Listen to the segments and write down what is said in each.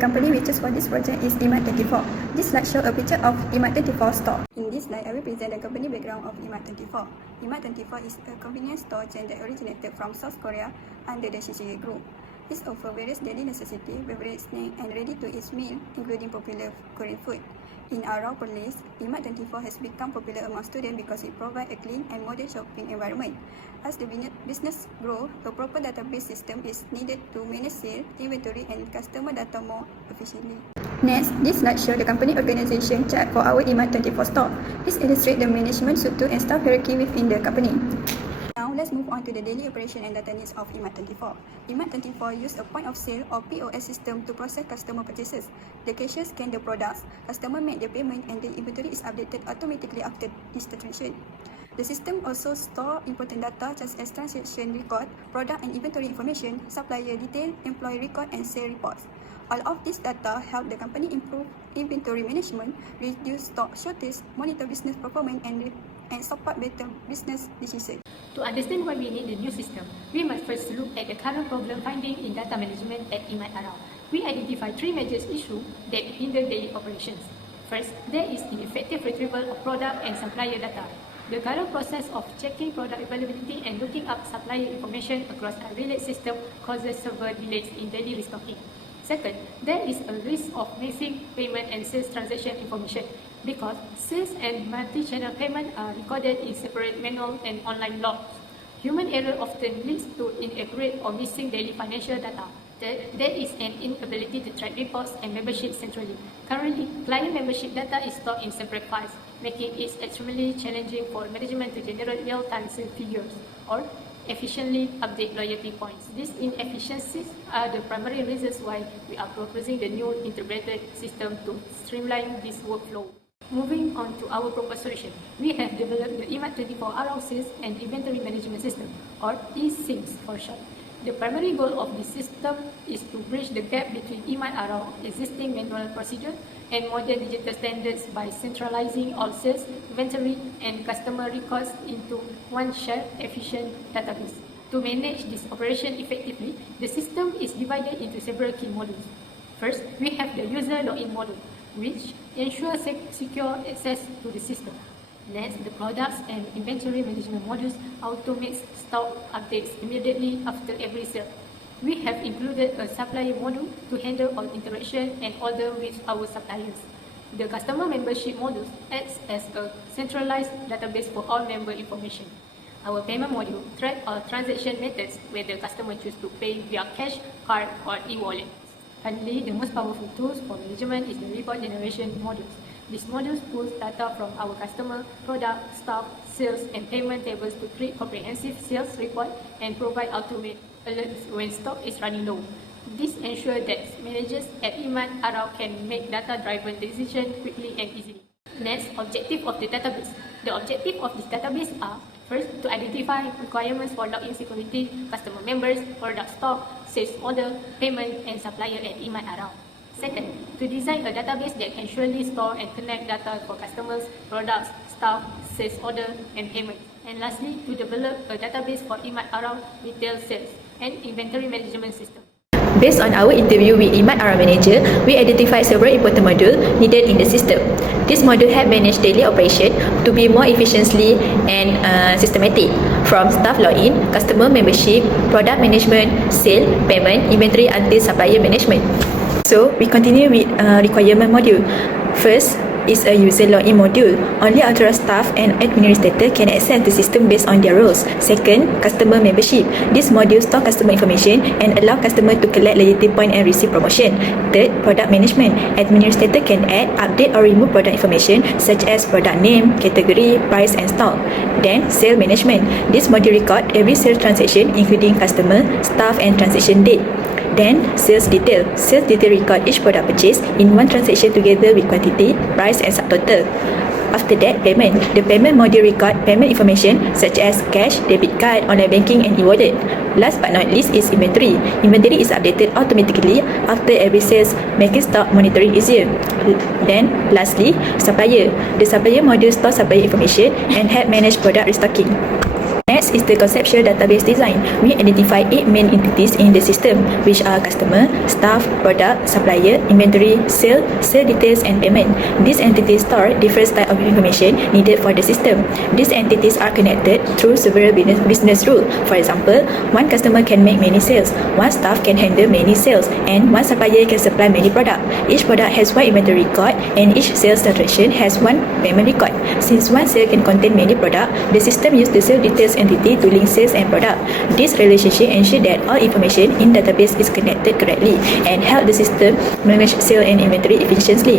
company we choose for this project is ICT200. This slide shows a picture of ICT200 store. In this slide, I will present the company background of ICT200. ICT200 is a convenience store chain that originated from South Korea under the CCA group. It offers various daily necessities, beverage, snack, and ready-to-eat meal, including popular Korean food. In our place, ICT200 has become popular among students because it provides a clean and modern shopping environment. As the business grows, a proper database system is needed to manage sales, inventory, and customer data more efficiently. Next, this slide shows the company organization chart for our ICT200 store. This illustrates the management structure and staff hierarchy within the company. Now, let's move on to the daily operation and data needs of ICT200. ICT200 uses a point of sale or POS system to process customer purchases. The cashier scans the products, customer make the payment, and the inventory is updated automatically after each transaction. The system also stores important data such as transaction record, product and inventory information, supplier detail, employee record, and sale reports. All of this data help the company improve inventory management, reduce stock shortage, monitor business performance, and support better business decisions. To understand why we need the new system, we must first look at the current problem finding in data management at ICT200. We identify three major issues that hinder daily operations. First, there is ineffective retrieval of product and supplier data. The current process of checking product availability and looking up supplier information across a relay system causes severe delays in daily restocking. Second, there is a risk of missing payment and sales transaction information because sales and multi-channel payment are recorded in separate manual and online logs. Human error often leads to inaccurate or missing daily financial data. Third, there is an inability to track reports and membership centrally. Currently, client membership data is stored in separate files, making it extremely challenging for management to generate real-time sales figures or efficiently update loyalty points. These inefficiencies are the primary reasons why we are proposing the new integrated system to streamline this workflow. Moving on to our proposed solution, we have developed the ICT200 RO Sales and Inventory Management System, or eSIMS for short. The primary goal of this system is to bridge the gap between ICT200 existing manual procedure and modern digital standards by centralizing all sales, inventory, and customer records into one shared, efficient database. To manage this operation effectively, the system is divided into several key modules. First, we have the user login module, which ensures secure access to the system. Next, the products and inventory management modules automates stock updates immediately after every sale. We have included a supplier module to handle all interaction and order with our suppliers. The customer membership module acts as a centralized database for all member information. Our payment module tracks all transaction methods where the customer chooses to pay via cash, card, or e-wallet. Finally, the most powerful tools for management is the report generation modules. These modules pull data from our customer, product, staff, sales, and payment tables to create comprehensive sales report and provide ultimate alerts when stock is running low. This ensures that managers at ICT200 can make data-driven decisions quickly and easily. Next, objective of the database. The objective of this database are: first, to identify requirements for login security, customer members, product stock, sales order, payment, and supplier at ICT200. Second, to design a database that can surely store and connect data for customers, products, staff, sales order, and payment. And lastly, to develop a database for ICT200 retail sales and inventory management system. Based on our interview with ICT200 manager, we identified several important modules needed in the system. This module help manage daily operation to be more efficiently and systematic, from staff login, customer membership, product management, sale, payment, inventory until supplier management. So, we continue with requirement module. First is a user login module. Only authorized staff and administrator can access the system based on their roles. Second, customer membership. This module stores customer information and allow customer to collect loyalty point and receive promotion. Third, product management. Administrator can add, update or remove product information such as product name, category, price and stock. Then, sale management. This module record every sales transaction including customer, staff and transaction date. Then, sales detail. Sales detail record each product purchase in one transaction together with quantity, price and subtotal. After that, payment. The payment module record payment information such as cash, debit card, online banking and e-wallet. Last but not least is inventory. Inventory is updated automatically after every sales, making stock monitoring easier. Then, lastly, supplier. The supplier module stores supplier information and help manage product restocking. Next is the conceptual database design. We identify 8 main entities in the system, which are customer, staff, product, supplier, inventory, sale details, and payment. These entities store different types of information needed for the system. These entities are connected through several business rules. For example, one customer can make many sales, one staff can handle many sales, and one supplier can supply many products. Each product has one inventory record, and each sales transaction has one payment record. Since one sale can contain many products, the system uses the sale details entity to link sales and product. This relationship ensures that all information in database is connected correctly and help the system manage sale and inventory efficiently.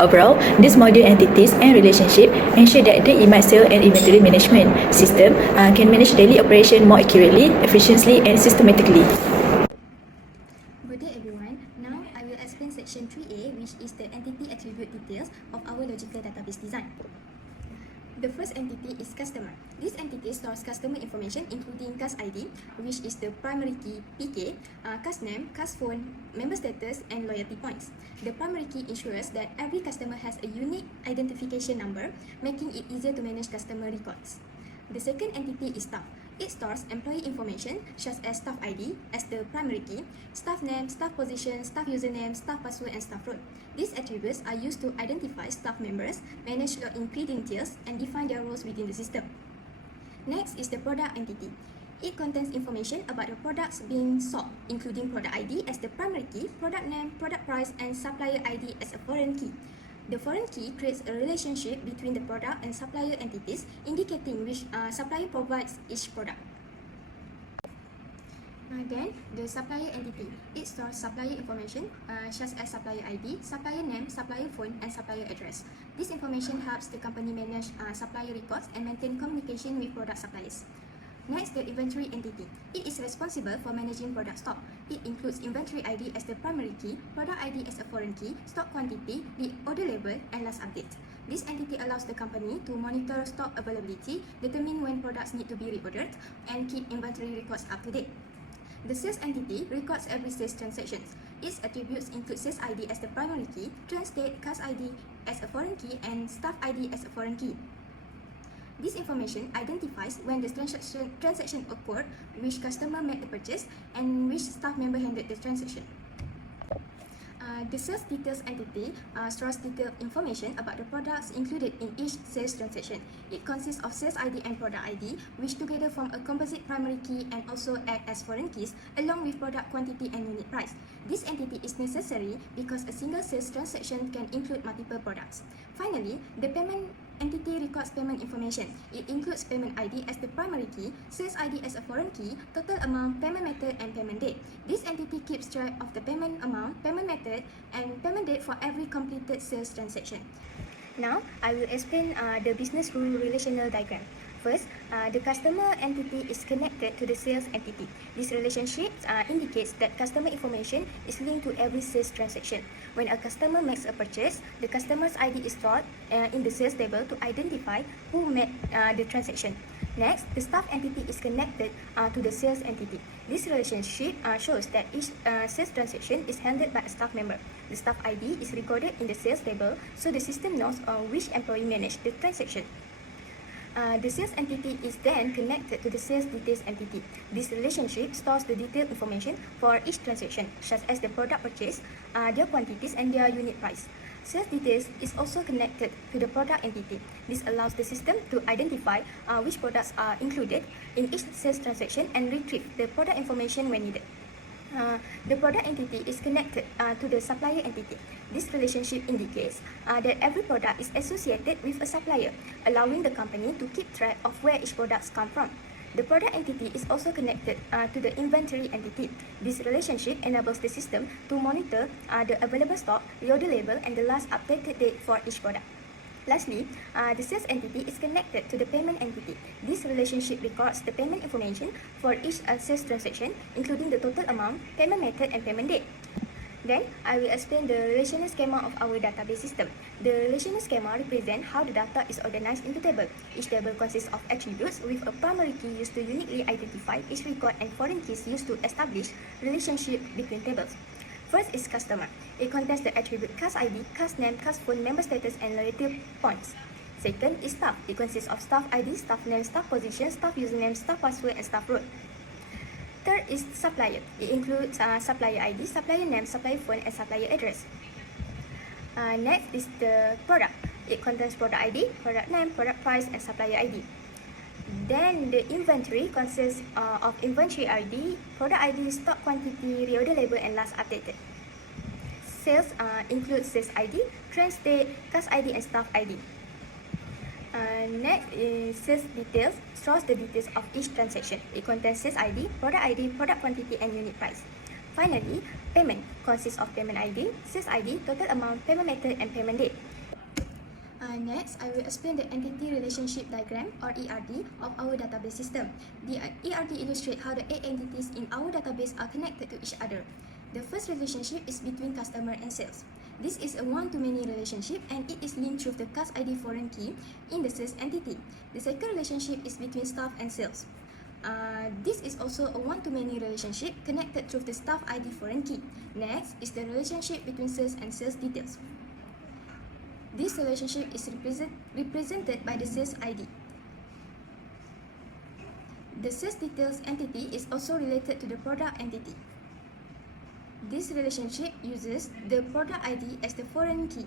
Overall, these module entities and relationship ensure that the IMAT sale and inventory management system can manage daily operation more accurately, efficiently, and systematically. Good day everyone. Now I will explain section 3A, which is the entity attribute details of our logical database design. The first entity is customer. This entity stores customer information including cus ID, which is the primary key PK, cus name, cus phone, member status, and loyalty points. The primary key ensures that every customer has a unique identification number, making it easier to manage customer records. The second entity is staff. It stores employee information such as staff ID as the primary key, staff name, staff position, staff username, staff password, and staff role. These attributes are used to identify staff members, manage login credentials, and define their roles within the system. Next is the product entity. It contains information about the products being sold, including product ID as the primary key, product name, product price, and supplier ID as a foreign key. The foreign key creates a relationship between the product and supplier entities, indicating which supplier provides each product. Then, the supplier entity. It stores supplier information such as supplier ID, supplier name, supplier phone, and supplier address. This information helps the company manage supplier records and maintain communication with product suppliers. Next, the inventory entity. It is responsible for managing product stock. It includes inventory ID as the primary key, product ID as a foreign key, stock quantity, the order label, and last update. This entity allows the company to monitor stock availability, determine when products need to be reordered, and keep inventory records up to date. The sales entity records every sales transaction. Its attributes include sales ID as the primary key, translate cus ID as a foreign key, and staff ID as a foreign key. This information identifies when the transaction occurred, which customer made the purchase, and which staff member handled the transaction. The sales details entity stores detailed information about the products included in each sales transaction. It consists of sales ID and product ID, which together form a composite primary key and also act as foreign keys, along with product quantity and unit price. This entity is necessary because a single sales transaction can include multiple products. Finally, the payment entity records payment information. It includes payment ID as the primary key, sales ID as a foreign key, total amount, payment method, and payment date. This entity keeps track of the payment amount, payment method, and payment date for every completed sales transaction. Now, I will explain the business rule relational diagram. First, the customer entity is connected to the sales entity. This relationship indicates that customer information is linked to every sales transaction. When a customer makes a purchase, the customer's ID is stored in the sales table to identify who made the transaction. Next, the staff entity is connected to the sales entity. This relationship shows that each sales transaction is handled by a staff member. The staff ID is recorded in the sales table, so the system knows which employee managed the transaction. The sales entity is then connected to the sales details entity. This relationship stores the detailed information for each transaction, such as the product purchase, their quantities, and their unit price. Sales details is also connected to the product entity. This allows the system to identify which products are included in each sales transaction and retrieve the product information when needed. The product entity is connected to the supplier entity. This relationship indicates that every product is associated with a supplier, allowing the company to keep track of where each products come from. The product entity is also connected to the inventory entity. This relationship enables the system to monitor the available stock, the order label, and the last updated date for each product. Lastly, the sales entity is connected to the payment entity. This relationship records the payment information for each sales transaction, including the total amount, payment method, and payment date. Then, I will explain the relational schema of our database system. The relational schema represents how the data is organized into tables. Each table consists of attributes with a primary key used to uniquely identify each record and foreign keys used to establish relationship between tables. First is customer. It contains the attribute cus ID, cus name, cus phone, member status, and loyalty points. Second is staff. It consists of staff ID, staff name, staff position, staff username, staff password, and staff role. Third is supplier. It includes supplier ID, supplier name, supplier phone, and supplier address. Next is the product. It contains product ID, product name, product price, and supplier ID. Then the inventory consists of inventory ID, product ID, stock quantity, reorder label, and last updated. Sales includes sales ID, trend state, cash ID, and staff ID. Next is sales details, stores the details of each transaction. It contains sales ID, product quantity, and unit price. Finally, payment consists of payment ID, sales ID, total amount, payment method, and payment date. Next, I will explain the entity relationship diagram or ERD of our database system. The ERD illustrates how the 8 entities in our database are connected to each other. The first relationship is between customer and sales. This is a one-to-many relationship and it is linked through the cash ID foreign key in the sales entity. The second relationship is between staff and sales. This is also a one-to-many relationship connected through the staff ID foreign key. Next is the relationship between sales and sales details. This relationship is represented by the sales ID. The sales details entity is also related to the product entity. This relationship uses the product ID as the foreign key.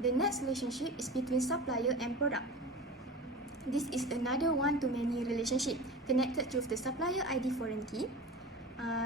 The next relationship is between supplier and product. This is another one-to-many relationship connected through the supplier ID foreign key.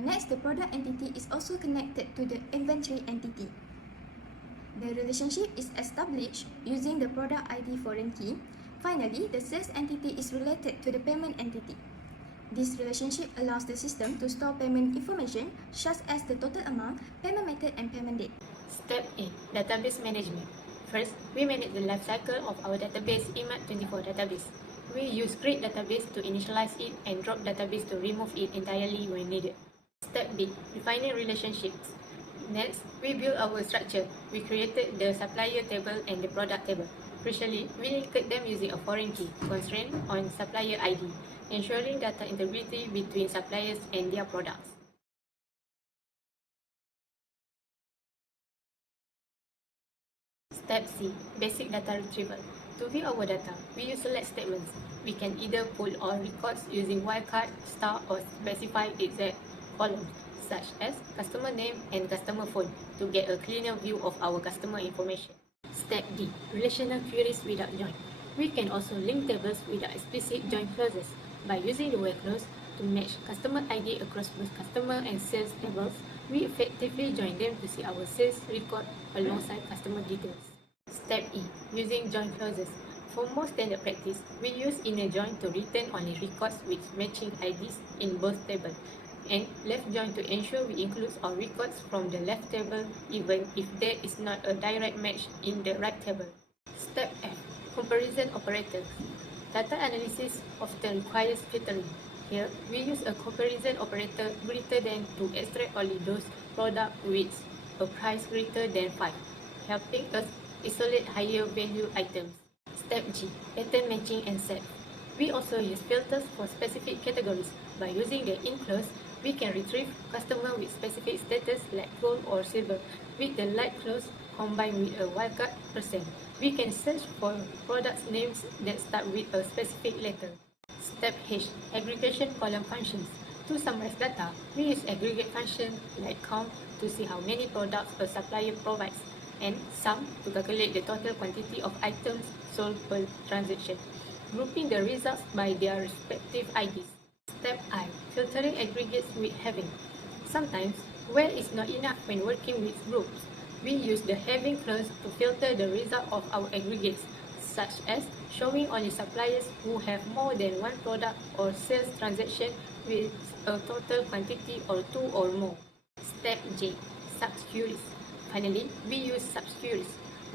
Next, the product entity is also connected to the inventory entity. The relationship is established using the product ID foreign key. Finally, the sales entity is related to the payment entity. This relationship allows the system to store payment information such as the total amount, payment method, and payment date. Step 8. Database management. First, we manage the life cycle of our database IMAT24 database. We use create database to initialize it and drop database to remove it entirely when needed. Step B. Defining relationships. Next, we build our structure. We created the supplier table and the product table. Crucially, we linked them using a foreign key constraint on supplier ID, ensuring data integrity between suppliers and their products. Step C. Basic data retrieval. To view our data, we use select statements. We can either pull all records using wildcard, star, or specify exact columns, such as customer name and customer phone, to get a cleaner view of our customer information. Step D. Relational queries without join. We can also link tables without explicit join clauses. By using the where clause to match customer ID across both customer and sales tables, we effectively join them to see our sales record alongside customer details. Step E. Using join clauses. For more standard practice, we use inner join to return only records with matching IDs in both tables, and left join to ensure we include all records from the left table even if there is not a direct match in the right table. Step F. Comparison operators. Data analysis often requires filtering. Here, we use a comparison operator greater than to extract only those products with a price greater than 5, helping us isolate higher value items. Step G. Pattern matching and set. We also use filters for specific categories. By using the in clause, we can retrieve customers with specific status like gold or silver. With the like clause combined with a wildcard %, we can search for product names that start with a specific letter. Step H. Aggregation column functions. To summarize data, we use aggregate function like count to see how many products a supplier provides, and sum to calculate the total quantity of items sold per transaction, grouping the results by their respective IDs. Step I. Filtering aggregates with having. Sometimes, where is not enough when working with groups, we use the having clause to filter the result of our aggregates, such as showing only suppliers who have more than one product or sales transaction with a total quantity or 2 or more. Step J. Subqueries. Finally, we use subqueries.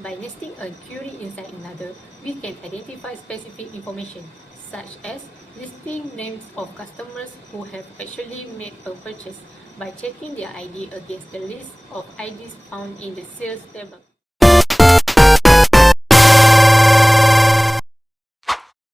By nesting a query inside another, we can identify specific information, such as listing names of customers who have actually made a purchase by checking their ID against the list of IDs found in the sales table.